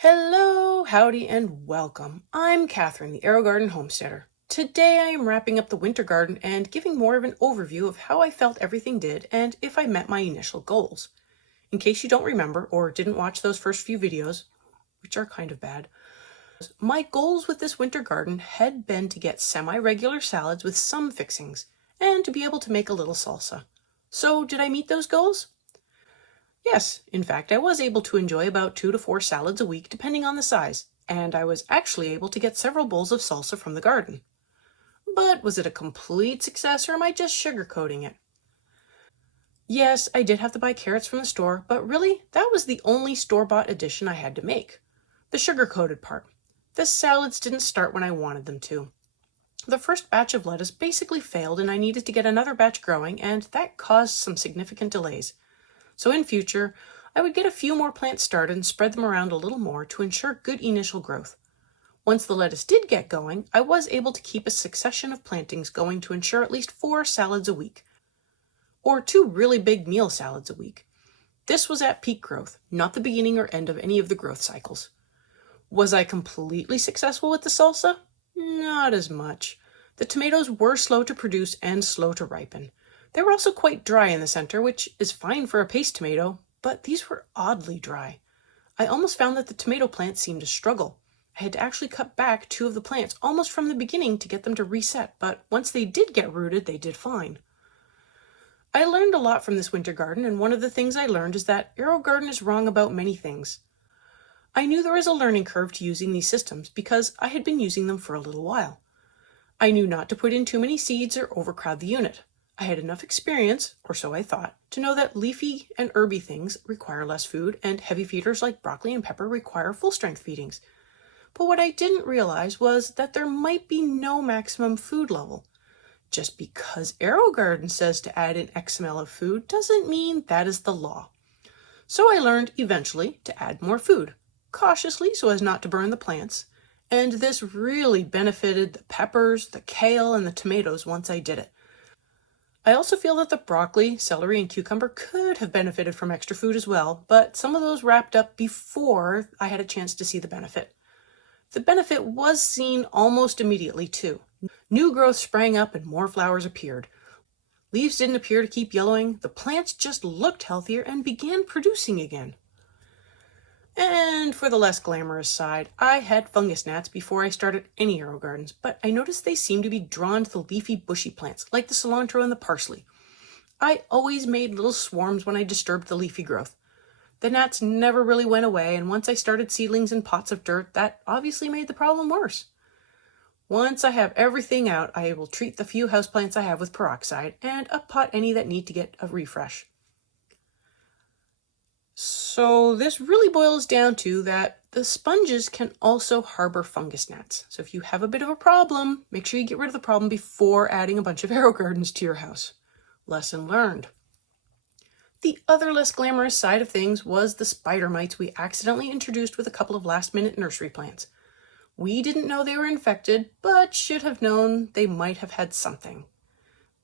Hello, howdy, and welcome. I'm Catherine, the Aerogarden Homesteader. Today I am wrapping up the winter garden and giving more of an overview of how I felt everything did and if I met my initial goals. In case you don't remember or didn't watch those first few videos, which are kind of bad, my goals with this winter garden had been to get semi-regular salads with some fixings and to be able to make a little salsa. So did I meet those goals? Yes, in fact, I was able to enjoy about 2 to 4 salads a week depending on the size, and I was actually able to get several bowls of salsa from the garden. But was it a complete success or am I just sugarcoating it? Yes, I did have to buy carrots from the store, but really, that was the only store-bought addition I had to make. The sugar-coated part. The salads didn't start when I wanted them to. The first batch of lettuce basically failed and I needed to get another batch growing, and that caused some significant delays. So in future, I would get a few more plants started and spread them around a little more to ensure good initial growth. Once the lettuce did get going, I was able to keep a succession of plantings going to ensure at least 4 salads a week, or 2 really big meal salads a week. This was at peak growth, not the beginning or end of any of the growth cycles. Was I completely successful with the salsa? Not as much. The tomatoes were slow to produce and slow to ripen. They were also quite dry in the center, which is fine for a paste tomato, but these were oddly dry. I almost found that the tomato plants seemed to struggle. I had to actually cut back 2 of the plants almost from the beginning to get them to reset, but once they did get rooted, they did fine. I learned a lot from this winter garden, and one of the things I learned is that Aerogarden is wrong about many things. I knew there was a learning curve to using these systems because I had been using them for a little while. I knew not to put in too many seeds or overcrowd the unit. I had enough experience, or so I thought, to know that leafy and herby things require less food, and heavy feeders like broccoli and pepper require full-strength feedings. But what I didn't realize was that there might be no maximum food level. Just because Aerogarden says to add in X ml of food doesn't mean that is the law. So I learned, eventually, to add more food, cautiously so as not to burn the plants, and this really benefited the peppers, the kale, and the tomatoes once I did it. I also feel that the broccoli, celery, and cucumber could have benefited from extra food as well, but some of those wrapped up before I had a chance to see the benefit. The benefit was seen almost immediately, too. New growth sprang up and more flowers appeared. Leaves didn't appear to keep yellowing, the plants just looked healthier and began producing again. And for the less glamorous side, I had fungus gnats before I started any Aerogardens, but I noticed they seemed to be drawn to the leafy bushy plants, like the cilantro and the parsley. I always made little swarms when I disturbed the leafy growth. The gnats never really went away, and once I started seedlings in pots of dirt, that obviously made the problem worse. Once I have everything out, I will treat the few houseplants I have with peroxide, and uppot any that need to get a refresh. So this really boils down to that the sponges can also harbor fungus gnats. So if you have a bit of a problem, make sure you get rid of the problem before adding a bunch of Aerogardens to your house. Lesson learned. The other less glamorous side of things was the spider mites we accidentally introduced with a couple of last-minute nursery plants. We didn't know they were infected, but should have known they might have had something.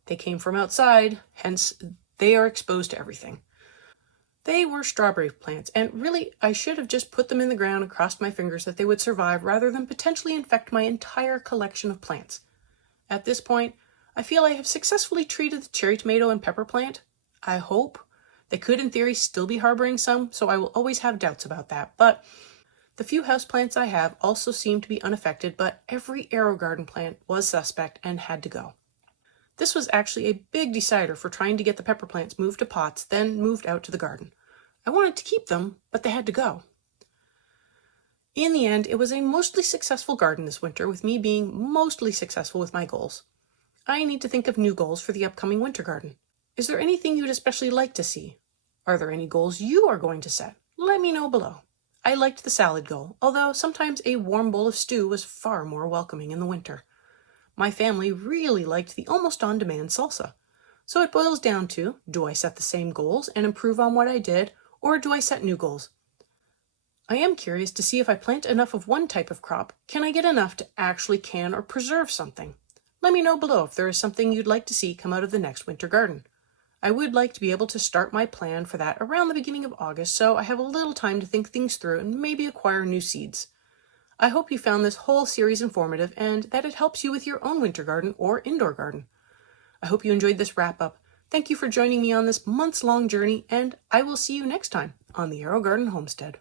They came from outside, hence they are exposed to everything. They were strawberry plants, and really, I should have just put them in the ground and crossed my fingers that they would survive rather than potentially infect my entire collection of plants. At this point, I feel I have successfully treated the cherry tomato and pepper plant. I hope. They could, in theory, still be harboring some, so I will always have doubts about that, but the few houseplants I have also seem to be unaffected, but every Aerogarden plant was suspect and had to go. This was actually a big decider for trying to get the pepper plants moved to pots, then moved out to the garden. I wanted to keep them, but they had to go. In the end, it was a mostly successful garden this winter, with me being mostly successful with my goals. I need to think of new goals for the upcoming winter garden. Is there anything you'd especially like to see? Are there any goals you are going to set? Let me know below. I liked the salad goal, although sometimes a warm bowl of stew was far more welcoming in the winter. My family really liked the almost on-demand salsa. So it boils down to, do I set the same goals and improve on what I did, or do I set new goals? I am curious to see if I plant enough of one type of crop, can I get enough to actually can or preserve something? Let me know below if there is something you'd like to see come out of the next winter garden. I would like to be able to start my plan for that around the beginning of August, so I have a little time to think things through and maybe acquire new seeds. I hope you found this whole series informative and that it helps you with your own winter garden or indoor garden. I hope you enjoyed this wrap-up. Thank you for joining me on this months-long journey, and I will see you next time on the Aerogarden Homestead.